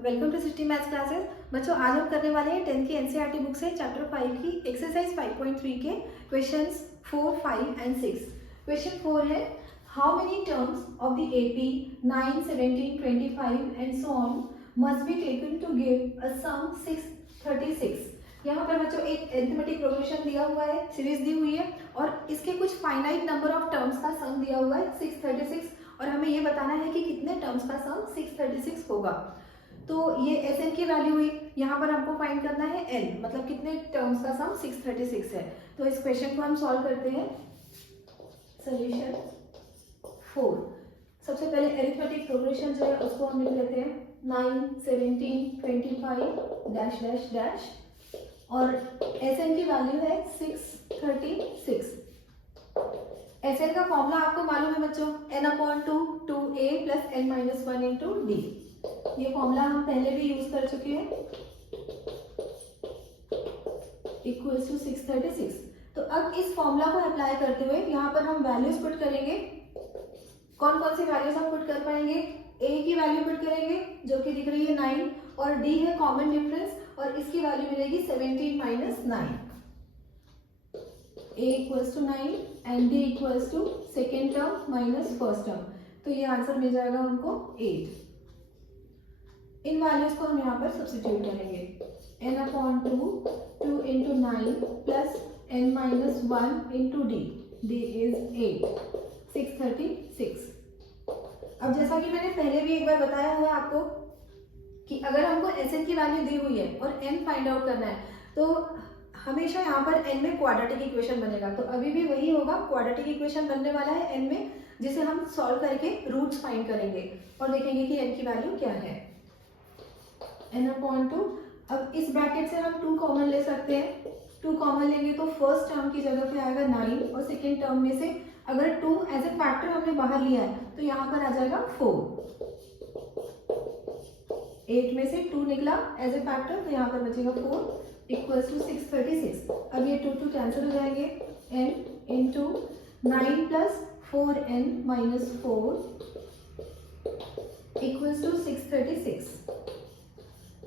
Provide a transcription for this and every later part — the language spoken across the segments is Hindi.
Welcome to city maths classes. बच्चों, आज हम करने वाले हैं 10th की एनसीईआरटी बुक से चैप्टर 5 की एक्सरसाइज 5.3 के क्वेश्चंस 4, 5 एंड 6। क्वेश्चन 4 है, how many terms of the AP 9, 17, 25 and so on must be taken to give a sum 636। यहाँ पर बच्चों एक अरिथमेटिक प्रोग्रेशन दिया हुआ है, सीरीज दी हुई है और इसके कुछ फाइनाइट नंबर ऑफ टर्म्स का सम दिया हुआ है 636 और हमें ये बताना है कि कितने टर्म्स का सम 636 होगा। तो ये एस एन की वैल्यू हुई, यहाँ पर हमको फाइंड करना है एन, मतलब कितने टर्म्स का सम 636 है। तो इस क्वेश्चन को हम सॉल्व करते हैं। सॉल्यूशन 4। सबसे पहले अरिथमेटिक प्रोग्रेशन जो है उसको हम लिख लेते हैं 9, 17, 25 डैश डैश डैश और एस एन की वैल्यू है 636। एस एन का फॉर्मूला आपको मालूम है बच्चों, n/2 2a plus n-1 into D. ये फॉर्मूला हम पहले भी यूज कर चुके हैं, इक्वल्स टू 636। तो अब इस फॉर्मूला को अप्लाई करते हुए यहाँ पर हम वैल्यूज पुट करेंगे। कौन कौन सी वैल्यूज हम पुट कर पाएंगे? a की वैल्यू पुट करेंगे जो कि दिख रही है 9 और d है कॉमन डिफरेंस और इसकी वैल्यू मिलेगी 17 minus 9। a equals to 9 and d equals to second term minus first term, तो ये आंसर मिल जाएगा हमको 8। इन वैल्यूज को हम यहाँ पर सब्स्टिट्यूट करेंगे। n/2 2 into 9 plus n-1 into D, D is 8, 636। अब जैसा कि मैंने पहले भी एक बार बताया हुआ है आपको कि अगर हमको एन की वैल्यू दी हुई है और n फाइंड आउट करना है तो हमेशा यहाँ पर n में क्वाड्रेटिक इक्वेशन बनेगा। तो अभी भी वही होगा, क्वाड्रेटिक इक्वेशन बनने वाला है n में, जिसे हम सॉल्व करके रूट्स फाइंड करेंगे और देखेंगे कि n की वैल्यू क्या है। n/2। अब इस ब्रैकेट से हम 2 कॉमन ले सकते हैं। 2 कॉमन लेंगे तो फर्स्ट टर्म की जगह पे आएगा 9 और सेकेंड टर्म में से अगर 2 एज ए फैक्टर हमने बाहर लिया है तो यहाँ पर आ जाएगा 4। 8 में से 2 निकला एज ए फैक्टर तो यहाँ पर बचेगा 4 इक्वल्स टू 636। अब ये 2 कैंसिल हो जाएंगे, n into 9 plus 4n minus 4 equals to 636।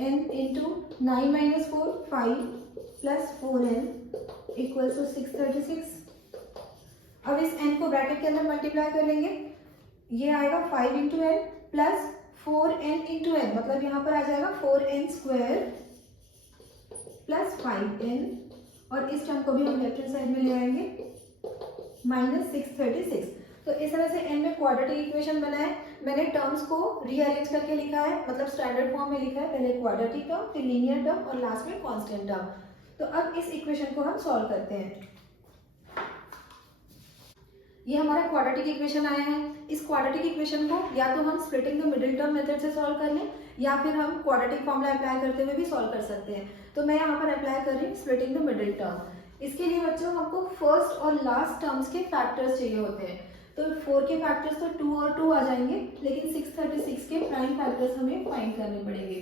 n into 9 minus 4 5 plus 4n equals to 636। अब इस n को ब्रैकेट के अंदर मल्टीप्लाई कर लेंगे, ये आएगा 5 into n plus 4n into n, मतलब यहाँ पर आ जाएगा 4n स्क्वायर प्लस 5n और इस टर्म को भी हम लेफ्ट हैंड साइड में ले आएंगे माइनस 636। तो इस तरह से n में क्वाड्रेटिक इक्वेशन बना है। मैंने टर्म्स को रीअरेंज करके लिखा है, मतलब स्टैंडर्ड फॉर्म में लिखा है, पहले क्वाड्रेटिक टर्म, फिर लीनियर टर्म और लास्ट में कांस्टेंट टर्म। तो अब इस इक्वेशन को हम सॉल्व करते हैं। ये हमारा क्वाड्रेटिक इक्वेशन आया है। इस क्वाड्रेटिक इक्वेशन को या तो हम splitting the middle term method से सॉल्व कर लें या फिर हम क्वाड्रेटिक फॉर्मूला अप्लाई करते हुए भी सॉल्व कर सकते हैं। तो मैं यहाँ पर अप्लाई कर रही हूँ स्प्लिटिंग द मिडिल टर्म। इसके लिए बच्चों हमको फर्स्ट और लास्ट टर्म्स के फैक्टर्स चाहिए होते हैं। तो 4 के फैक्टर्स तो 2 और 2 आ जाएंगे, लेकिन 636 के प्राइम फैक्टर्स हमें फाइंड करने पड़ेंगे।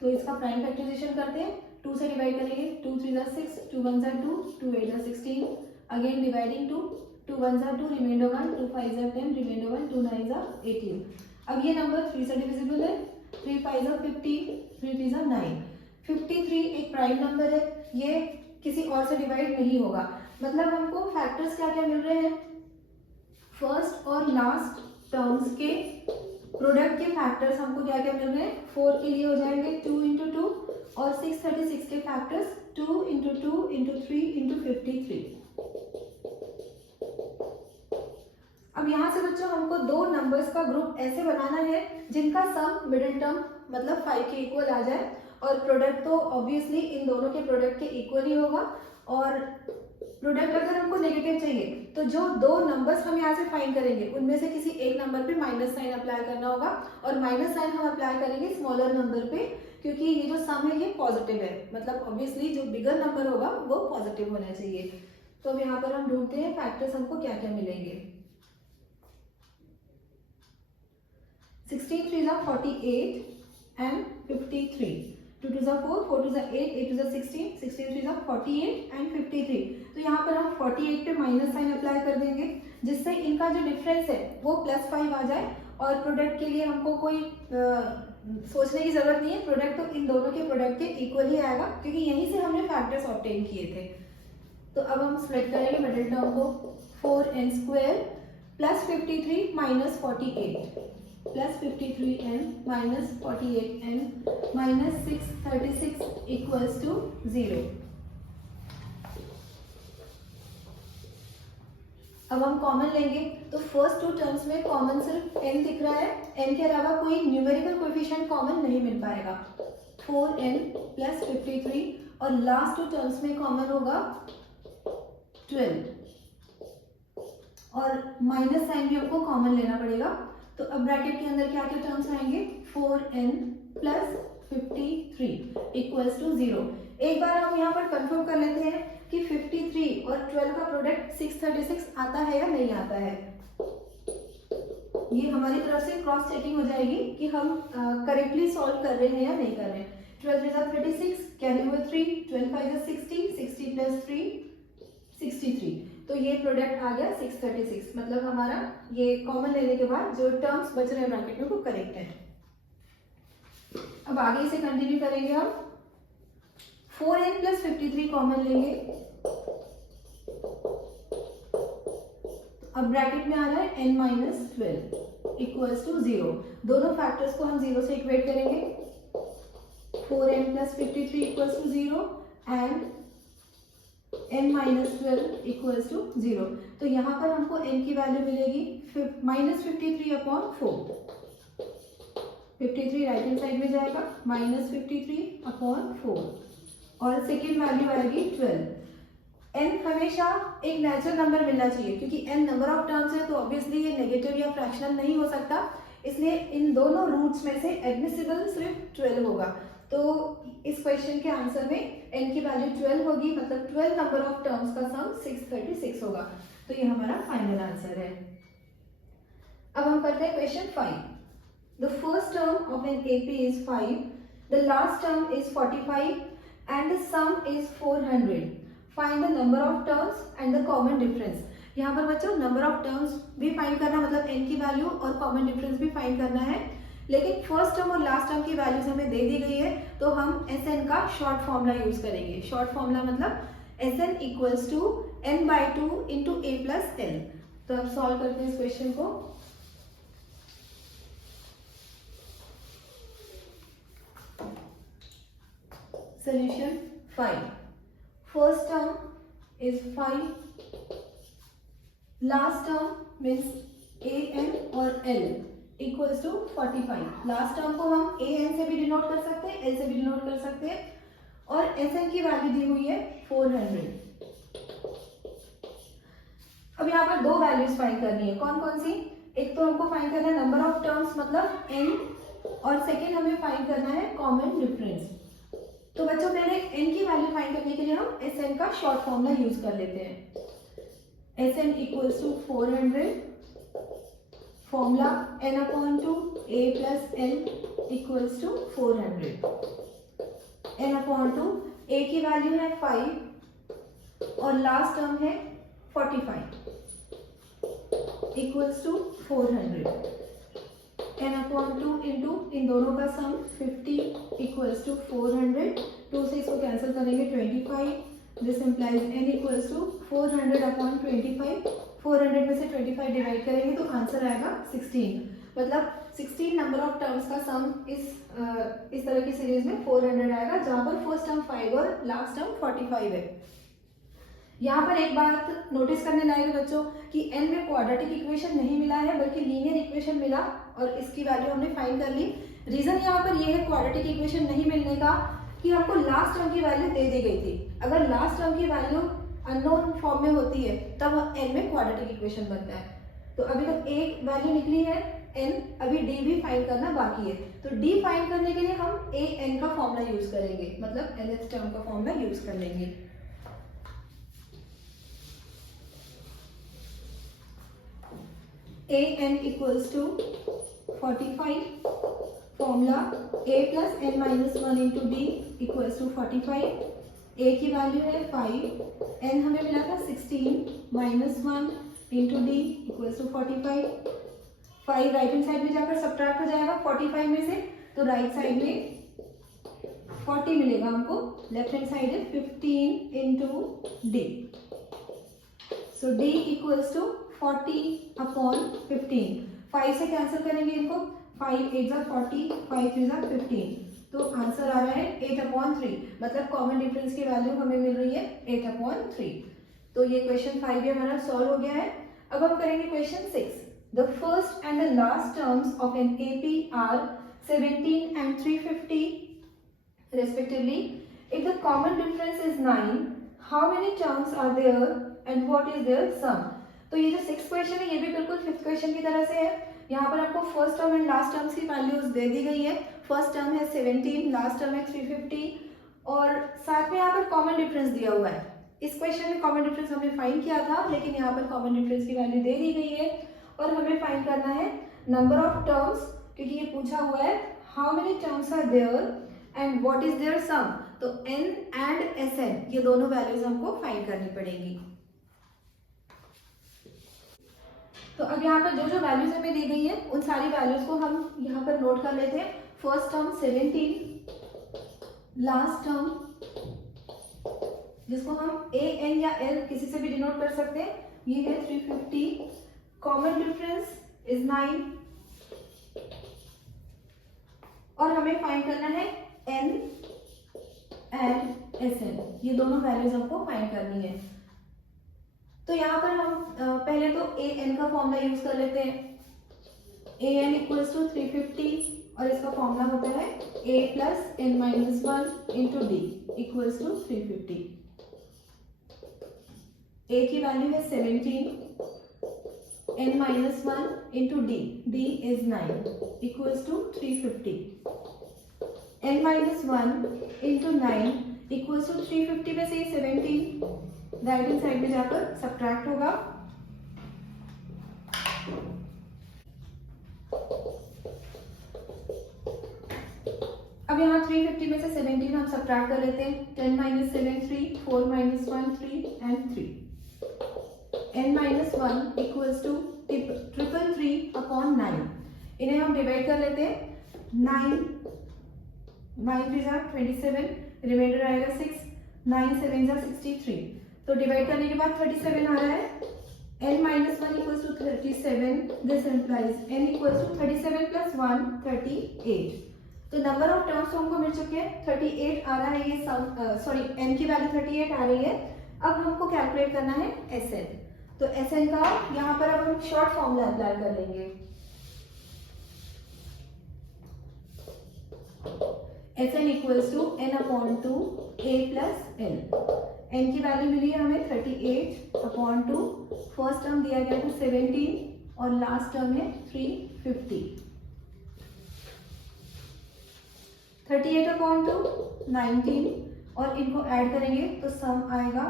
तो इसका प्राइम फैक्टराइजेशन करते हैं। 2 से डिवाइड करेंगे, 2 3 जा 6, 2 1 जा 2, 2 8 जा 16, अगेन डिवाइडिंग 2, 2 1 जा 2, रिमाइंडर 1, 2 5 जा 10, रिमाइंडर 1, 2 9 जा 18। अब ये नंबर 3 से डिविजिबल है, 3 5 जा 50, 3 3 जा 9। 53 एक प्राइम नंबर है, ये किसी और से डिवाइड नहीं होगा। मतलब हमको फैक्टर्स क्या क्या मिल रहे हैं, फर्स्ट और लास्ट टर्म्स के प्रोडक्ट के फैक्टर्स हमको क्या क्या मिल रहे हैं। 4 के लिए हो जाएंगे 2 इंटू 2 और 636 के फैक्टर्स 2 इंटू 2 इंटू 3 इंटू 53। अब यहाँ से बच्चों हमको 2 नंबर्स का ग्रुप ऐसे बनाना है जिनका सम मिडिल टर्म मतलब 5 के इक्वल आ जाए और प्रोडक्ट तो ऑब्वियसली इन दोनों के प्रोडक्ट के इक्वल ही होगा। और प्रोडक्ट अगर हमको नेगेटिव चाहिए तो जो 2 नंबर्स हम यहाँ से फाइंड करेंगे उनमें से किसी एक नंबर पे माइनस साइन अप्लाई करना होगा और माइनस साइन हम अप्लाई करेंगे स्मॉलर नंबर पे, क्योंकि ये जो सम है ये पॉजिटिव है, मतलब ऑब्वियसली जो बिगर नंबर होगा वो पॉजिटिव होना चाहिए। तो अब यहाँ पर हम ढूंढते हैं फैक्टर्स हमको क्या क्या मिलेंगे। 16 3 जा 48 एंड 53, 2 2 जा 4, 4 2 जा 8, 8 2 जा 16, 16 3 जा 48 एंड 53। तो यहाँ पर हम 48 पे माइनस साइन अप्लाई कर देंगे जिससे इनका जो डिफरेंस है वो +5 आ जाए और प्रोडक्ट के लिए हमको कोई सोचने की जरूरत नहीं है, प्रोडक्ट तो इन दोनों के प्रोडक्ट के इक्वल ही आएगा क्योंकि यहीं से हमने फैक्टर्स ऑब्टेन किए थे। तो अब हम सिलेक्ट करेंगे मिडिल टर्म को 4n² plus 53 minus 48 plus 53n minus 48n minus 636 equals to 0। अब हम कॉमन लेंगे तो फर्स्ट टू टर्म्स में कॉमन सिर्फ n दिख रहा है, n के अलावा कोई न्यूमेरिकल कोएफिशिएंट कॉमन नहीं मिल पाएगा। 4n प्लस 53 और लास्ट टू टर्म्स में कॉमन होगा 12 और माइनस साइन भी हमको कॉमन लेना पड़ेगा। तो अब ब्रैकेट के अंदर क्या क्या टर्म्स आएंगे, 4n प्लस 53 इक्वल्स टू 0। एक बार हम यहाँ पर कंफर्म कर लेते हैं कि 53 और 12 का प्रोडक्ट 636 आता है या नहीं आता है। ये हमारी तरफ से क्रॉस चेकिंग हो जाएगी कि हम करेक्टली सॉल्व कर रहे हैं या नहीं कर रहे हैं। 12 3 36, कैरी ओवर 3, 12 5 60, 60 प्लस 3 63। तो ये प्रोडक्ट आ गया 636, मतलब हमारा ये कॉमन लेने के बाद जो टर्म्स बच रहे हैं ब्रैकेट में वो करेक्ट है। अब आगे इसे कंटिन्यू करेंगे हम 4n प्लस 53 कॉमन लेंगे। अब ब्रैकेट में आ रहा है n माइनस 12 इक्वल्स टू 0। दोनों फैक्टर्स को हम 0 से इक्वेट करेंगे। 4n plus 53 equals to 0 and n minus 12 equals to 0। तो यहाँ पर हमको n की वैल्यू मिलेगी minus 53 upon 4। 53 right hand side में जाएगा, माइनस 53 अपॉन 4 और सेकेंड वैल्यू आएगी 12। n हमेशा एक नेचुरल नंबर मिलना चाहिए क्योंकि n नंबर ऑफ टर्म्स है तो ऑब्वियसली ये नेगेटिव या फ्रैक्शनल नहीं हो सकता, इसलिए इन दोनों रूट्स में से एडमिसिबल सिर्फ 12 होगा। तो इस क्वेश्चन के आंसर में n की वैल्यू 12 होगी, मतलब 12 नंबर ऑफ टर्म्स का सम 636 होगा। तो ये हमारा फाइनल आंसर है। अब हम करते हैं question 5। The first term of an AP is 5, the last term is 45 and the sum is 400. Find the number of terms and the common difference. यहाँ पर बच्चों नंबर ऑफ टर्म्स भी फाइंड करना, मतलब n की वैल्यू और कॉमन डिफरेंस भी फाइंड करना है, लेकिन फर्स्ट टर्म और लास्ट टर्म की वैल्यूज हमें दे दी गई है तो हम Sn का शॉर्ट फॉर्मूला यूज करेंगे। शॉर्ट फॉर्मूला मतलब Sn equals to n/2 into a plus n। तो अब सॉल्व करते हैं इस क्वेश्चन को। Solution 5. First term is 5. Last term means an और l equals to 45. Last term को हम an से भी डिनोट कर सकते हैं, l से भी डिनोट कर सकते हैं और Sn की वैल्यू दी हुई है 400। अब यहाँ पर दो वैल्यूज फाइंड करनी है, कौन कौन सी? एक तो हमको फाइंड करना है नंबर ऑफ टर्म्स मतलब n और सेकेंड हमें फाइंड करना है कॉमन डिफरेंस। तो बच्चों पहले n की वैल्यू फाइंड करने के लिए हम Sn का शॉर्ट फॉर्मूला यूज कर लेते हैं। Sn equals to 400, formula n upon 2 a plus n equals to 400। n upon 2 a की वैल्यू है 5 और लास्ट टर्म है 45 equals to 400। n upon 2 into इन दोनों का सम 50 इक्वल्स टू 400। 2 से इसको कैंसिल करेंगे 25, this implies n equals to 400 upon 25। 400 में से 25 डिवाइड करेंगे तो आंसर आएगा 16, मतलब 16 नंबर ऑफ टर्म्स का सम इस तरह की सीरीज में 400 आएगा, जहां पर फर्स्ट टर्म 5 और लास्ट टर्म 45 है। यहाँ पर एक बात नोटिस करने लायक है बच्चों कि n में क्वाड्रेटिक इक्वेशन नहीं मिला है बल्कि लीनियर इक्वेशन मिला और इसकी वैल्यू हमने फाइंड कर ली। रीजन यहाँ पर ये है क्वाड्रेटिक इक्वेशन नहीं मिलने का कि हमको लास्ट टर्म की वैल्यू दे दी गई थी। अगर लास्ट टर्म की वैल्यू अननोन फॉर्म में होती है तब n में क्वाड्रेटिक इक्वेशन बनता है। तो अभी तक एक वैल्यू निकली है n, अभी d भी फाइंड करना बाकी है। तो d फाइंड करने के लिए हम a n का फॉर्मूला यूज करेंगे, मतलब nth टर्म का फॉर्मूला यूज कर लेंगे। an equals to 45, formula a plus n minus 1 into d equals to 45। a की वैल्यू है 5, n हमें मिला था 16 minus 1 into d equals to 45। 5 right hand side में जाकर सब्ट्रैक्ट हो जाएगा 45 में से, तो राइट साइड में 40 मिलेगा हमको, लेफ्ट हैंड साइड है 15 into d. So d equals to 40/15। 5 से कैंसिल करेंगे इनको, 5 8 जा 40, 5 3 जा 15, तो आंसर आ रहा है 8/3। मतलब कॉमन डिफरेंस की वैल्यू हमें मिल रही है 8/3। तो ये क्वेश्चन 5 भी हमारा सॉल्व हो गया है। अब हम करेंगे question 6। The first and the last terms of an AP are 17 and 350 respectively. If the common difference is 9, how many terms are there and what is their sum? तो ये जो 6th क्वेश्चन है ये भी बिल्कुल 5th क्वेश्चन की तरह से है। यहाँ पर आपको first term and last terms की वैल्यूज दे दी गई है। फर्स्ट टर्म है 17, लास्ट टर्म है 350 और साथ में यहाँ पर कॉमन डिफरेंस दिया हुआ है। इस क्वेश्चन में कॉमन डिफरेंस हमने फाइंड किया था, लेकिन यहाँ पर कॉमन डिफरेंस की वैल्यू दे दी गई है और हमें फाइंड करना है नंबर ऑफ टर्म्स, क्योंकि ये पूछा हुआ है how many terms are there and what is there sum. तो n एंड Sn ये दोनों वैल्यूज हमको फाइंड करनी पड़ेंगी। तो अब यहाँ पर जो जो वैल्यूज हमें दी गई है उन सारी वैल्यूज को हम यहाँ पर नोट कर लेते हैं। फर्स्ट टर्म 17, लास्ट टर्म जिसको हम a n या l किसी से भी डिनोट कर सकते हैं, ये है 350। कॉमन डिफरेंस इज 9 और हमें फाइंड करना है n एंड Sn, ये दोनों वैल्यूज हमको फाइंड करनी है। तो यहाँ पर हम पहले तो a n का फॉर्मूला यूज कर लेते हैं। a n इक्वल्स टू 350 और इसका फॉर्मूला होता है a plus n minus 1 into d equals to 350। a की वैल्यू है 17, n minus 1 into d is 9 equals to 350। n minus 1 into 9 equals to 350 में से 17 राइट हैंड साइड में जाकर सब्ट्रैक्ट होगा। अब यहाँ 350 में से 17 हम सब्ट्रैक्ट कर लेते हैं। 10 minus 7 3, 4 minus 1 3 and 3। n minus 1 equals to 333/9। इन्हें हम डिवाइड कर लेते हैं। 9 3 जा 27, रिमाइंडर आएगा 6, 9 7 जा 63। तो डिवाइड करने के बाद 37 आ रहा है। n minus 1 equals to 37, this implies n equals to 37 plus 1 38। तो नंबर ऑफ टर्म्स हमको मिल चुके हैं, 38 आ रहा है। ये सॉरी n की वैल्यू 38 आ रही है। अब हमको कैलकुलेट करना है Sn। तो Sn का यहाँ पर अब हम शॉर्ट फॉर्मूला अप्लाई कर लेंगे। Sn equals to n/2 a plus l। n की वैल्यू मिली है हमें 38/2, फर्स्ट टर्म दिया गया था 17 और लास्ट टर्म है 350। 38/2 19 और इनको ऐड करेंगे तो सम आएगा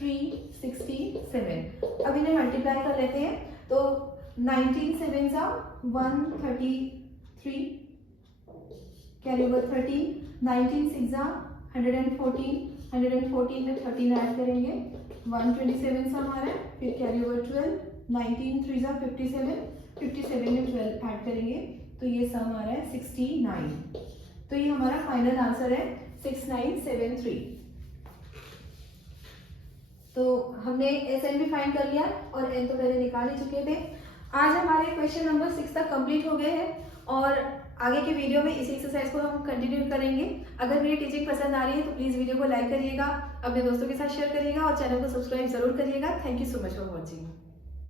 367। अब इन्हें मल्टीप्लाई कर लेते हैं। तो 19 7 जा 133, कैरी ओवर 13, 19 6 जा 114, 114 में 13 ऐड करेंगे 127 सम आ रहा है। फिर कैरी ओवर 12, 19 3 जा 57, 57 में 12 ऐड करेंगे तो ये सम आ रहा है 69। तो ये हमारा फाइनल आंसर है 6973। तो हमने Sn भी फाइंड कर लिया और n तो पहले निकाल ही चुके थे। आज हमारे क्वेश्चन नंबर 6 तक कंप्लीट हो गए हैं और आगे की वीडियो में इसी एक्सरसाइज को हम कंटिन्यू करेंगे। अगर मेरी टीचिंग पसंद आ रही है तो प्लीज़ वीडियो को लाइक करिएगा, अपने दोस्तों के साथ शेयर करिएगा और चैनल को सब्सक्राइब जरूर करिएगा। Thank you so much for watching.